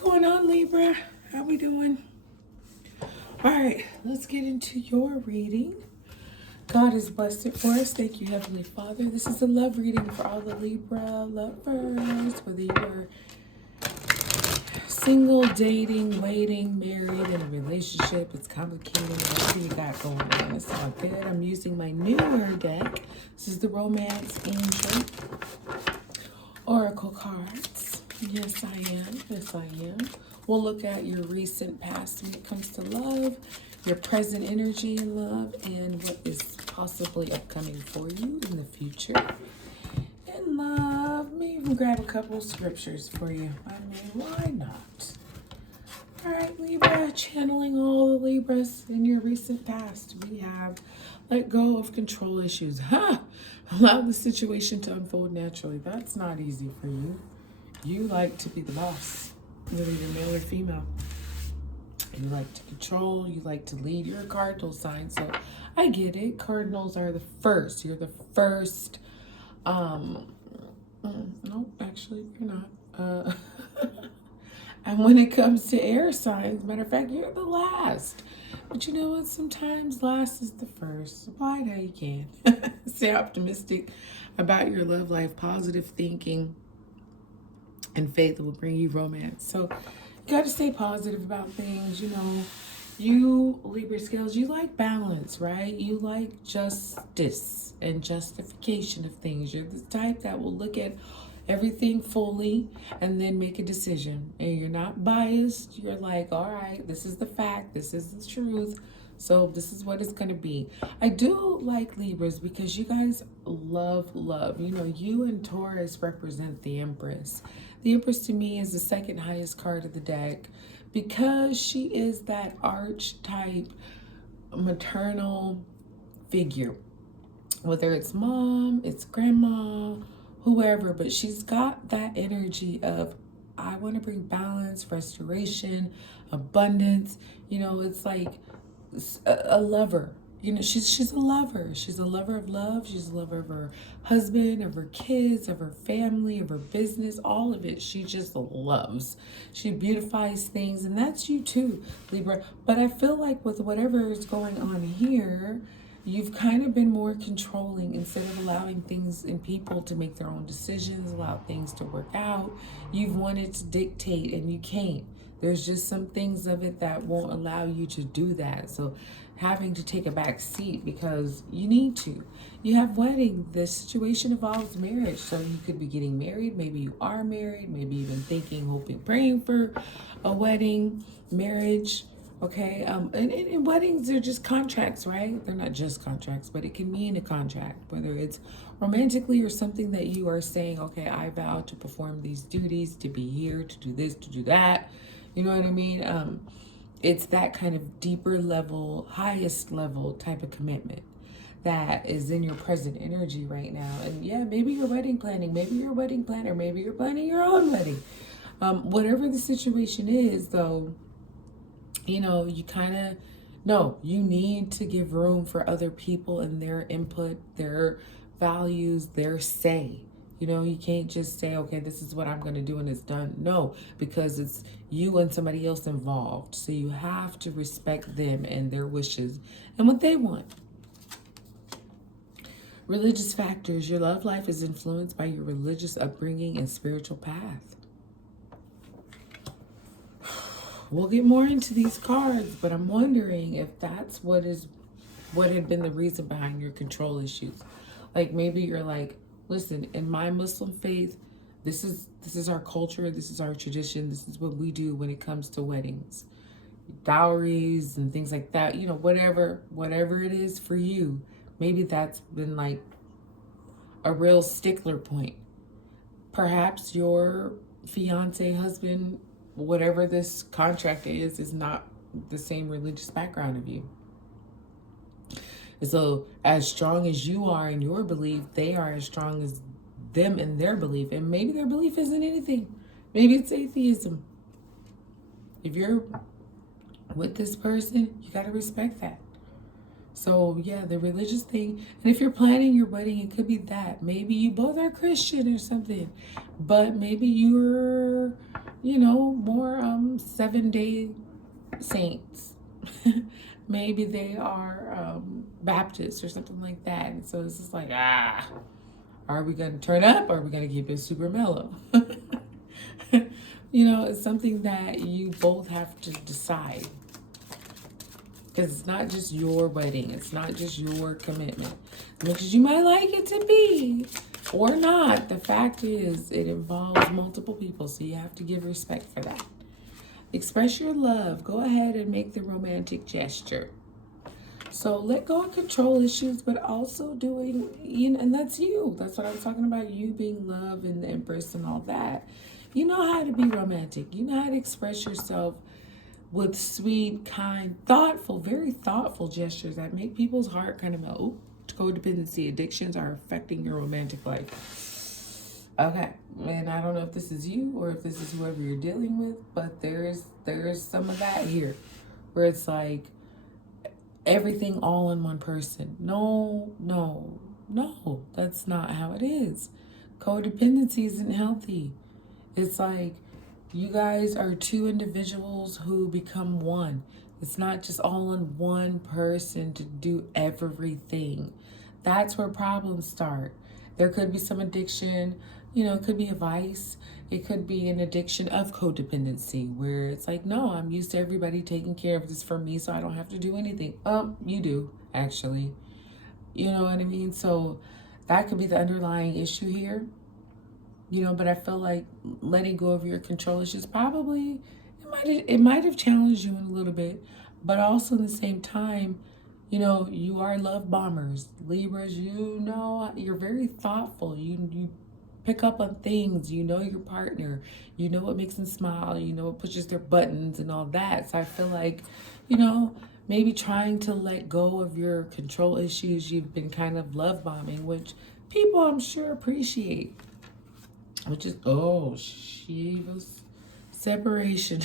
going on, Libra? How we doing? All right, let's get into your reading. God has blessed it for us. Thank you, Heavenly Father. This is a love reading for all the Libra lovers, whether you are single, dating, waiting, married, in a relationship. It's complicated. Whatever you got going on, it's all good. I'm using my newer deck. This is the Romance Angel Oracle cards. Yes, I am. Yes, I am. We'll look at your recent past when it comes to love, your present energy in love, and what is possibly upcoming for you in the future. In love, maybe even grab a couple of scriptures for you. I mean, why not? All right, Libra, channeling all the Libras in your recent past. We have let go of control issues. Allow the situation to unfold naturally. That's not easy for you. You like to be the boss, whether you're male or female. You like to control, you like to lead. You're a cardinal sign, so I get it. Cardinals are the first. You're the first. No, actually, you're not. And when it comes to air signs, matter of fact, you're the last. But you know what? Sometimes last is the first. Apply it how you can. Stay optimistic about your love life, positive thinking, and faith will bring you romance. So you got to stay positive about things. You know, you Libra scales, you like balance, right? You like justice and justification of things. You're the type that will look at everything fully and then make a decision. And you're not biased. You're like, all right, this is the fact. This is the truth. So this is what it's going to be. I do like Libras because you guys love love. You know, you and Taurus represent the Empress. The Empress to me is the second highest card of the deck because she is that archetype maternal figure. Whether it's mom, it's grandma, whoever, but she's got that energy of, I want to bring balance, restoration, abundance. You know, it's like a lover. You know, she's a lover. She's a lover of love. She's a lover of her husband, of her kids, of her family, of her business, all of it. She just loves. She beautifies things, and that's you too, Libra. But I feel like with whatever is going on here, you've kind of been more controlling instead of allowing things and people to make their own decisions, allow things to work out. You've wanted to dictate and you can't. There's just some things of it that won't allow you to do that. So having to take a back seat because you need to. You have wedding. The situation involves marriage. So you could be getting married. Maybe you are married. Maybe even thinking, hoping, praying for a wedding, marriage. Okay, and weddings are just contracts, right? They're not just contracts, but it can mean a contract, whether it's romantically or something that you are saying, okay, I vow to perform these duties, to be here, to do this, to do that. You know what I mean? It's that kind of deeper level, highest level type of commitment that is in your present energy right now. And yeah, maybe you're wedding planning, maybe you're a wedding planner, maybe you're planning your own wedding. Whatever the situation is, though, you know, you kind of, no, you need to give room for other people and their input, their values, their say. You know, you can't just say, okay, this is what I'm going to do and it's done. No, because it's you and somebody else involved. So you have to respect them and their wishes and what they want. Religious factors. Your love life is influenced by your religious upbringing and spiritual path. We'll get more into these cards, but I'm wondering if that's what had been the reason behind your control issues. Like maybe you're like, listen, in my Muslim faith, this is our culture, this is our tradition, this is what we do when it comes to weddings. Dowries and things like that, you know, whatever it is for you. Maybe that's been like a real stickler point. Perhaps your fiance, husband, whatever this contract is not the same religious background of you. So as strong as you are in your belief, they are as strong as them in their belief. And maybe their belief isn't anything. Maybe it's atheism. If you're with this person, you got to respect that. So yeah, the religious thing. And if you're planning your wedding, it could be that. Maybe you both are Christian or something. But maybe you're more 7-day saints. Maybe they are Baptists or something like that. And so it's just like, are we going to turn up or are we going to keep it super mellow? It's something that you both have to decide. Because it's not just your wedding. It's not just your commitment. Because you might like it to be or not. The fact is it involves multiple people. So you have to give respect for that. Express your love. Go ahead and make the romantic gesture. So let go of control issues, but also doing, and that's you. That's what I was talking about, you being love and the Empress and all that. You know how to be romantic. You know how to express yourself with sweet, kind, thoughtful, very thoughtful gestures that make people's heart kind of melt. Codependency addictions are affecting your romantic life. Okay, and I don't know if this is you or if this is whoever you're dealing with, but there is some of that here, where it's like everything all in one person. No, that's not how it is. Codependency isn't healthy. It's like you guys are two individuals who become one. It's not just all in one person to do everything. That's where problems start. There could be some addiction, it could be a vice. It could be an addiction of codependency where it's like, no, I'm used to everybody taking care of this for me, so I don't have to do anything. You do, actually. You know what I mean? So that could be the underlying issue here. But I feel like letting go of your control issues probably, it might have challenged you in a little bit, but also in the same time, you are love bombers. Libras, you're very thoughtful. You pick up on things. You know your partner. You know what makes them smile. You know what pushes their buttons and all that. So I feel like, maybe trying to let go of your control issues, you've been kind of love bombing, which people I'm sure appreciate. Which is, Shiva's separation.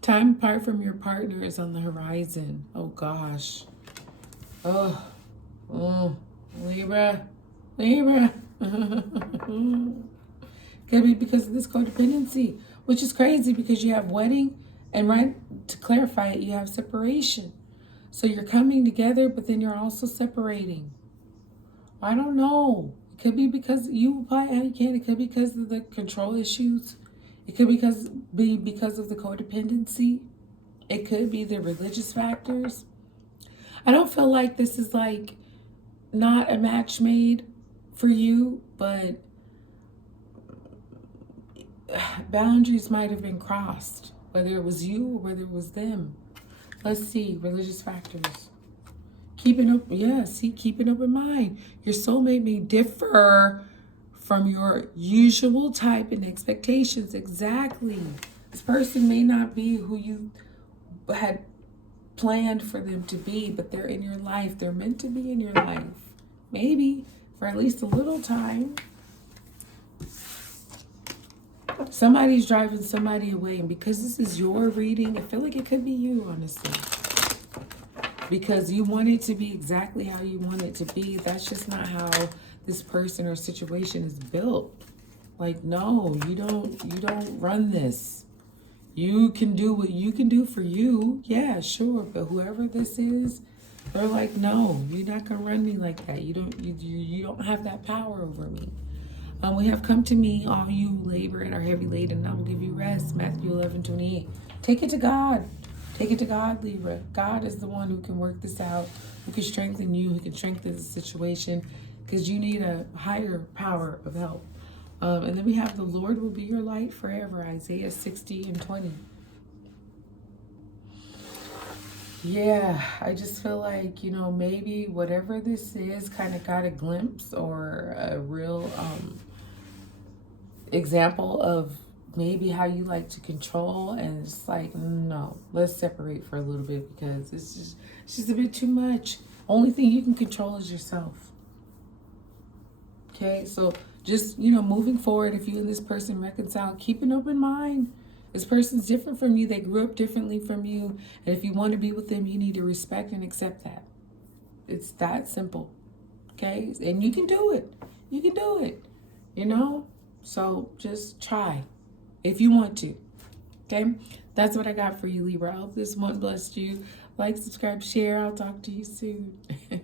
Time apart from your partner is on the horizon. Oh, gosh. Libra. Could be because of this codependency, which is crazy because you have wedding and right to clarify it, you have separation. So you're coming together, but then you're also separating. I don't know. It could be because you apply how you can. It could be because of the control issues. It could be because of the codependency. It could be the religious factors. I don't feel like this is like not a match made for you, but boundaries might have been crossed, whether it was you or whether it was them. Let's see, religious factors. Keeping open mind. Your soulmate may differ from your usual type and expectations. Exactly. This person may not be who you had planned for them to be, but they're in your life. They're meant to be in your life. Maybe for at least a little time. Somebody's driving somebody away, and because this is your reading, I feel like it could be you, honestly. Because you want it to be exactly how you want it to be. That's just not how this person or situation is built. Like, no, you don't run this. You can do what you can do for you. Yeah, sure. But whoever this is, they're like, no, you're not gonna run me like that. You don't have that power over me. We have come to me, all you who labor and are heavy laden, and I will give you rest. Matthew 11:28. Take it to God. Take it to God, Libra. God is the one who can work this out, who can strengthen you, who can strengthen the situation, because you need a higher power of help. And then we have the Lord will be your light forever, Isaiah 60:20. Yeah, I just feel like, maybe whatever this is kind of got a glimpse or a real example of maybe how you like to control, and it's like, no, let's separate for a little bit because it's just a bit too much. Only thing you can control is yourself. Okay, so just, moving forward, if you and this person reconcile, keep an open mind. This person's different from you. They grew up differently from you. And if you want to be with them, you need to respect and accept that. It's that simple. Okay, and you can do it. So just try if you want to. Okay, that's what I got for you, Libra. I hope this one blessed you. Like, subscribe, share. I'll talk to you soon.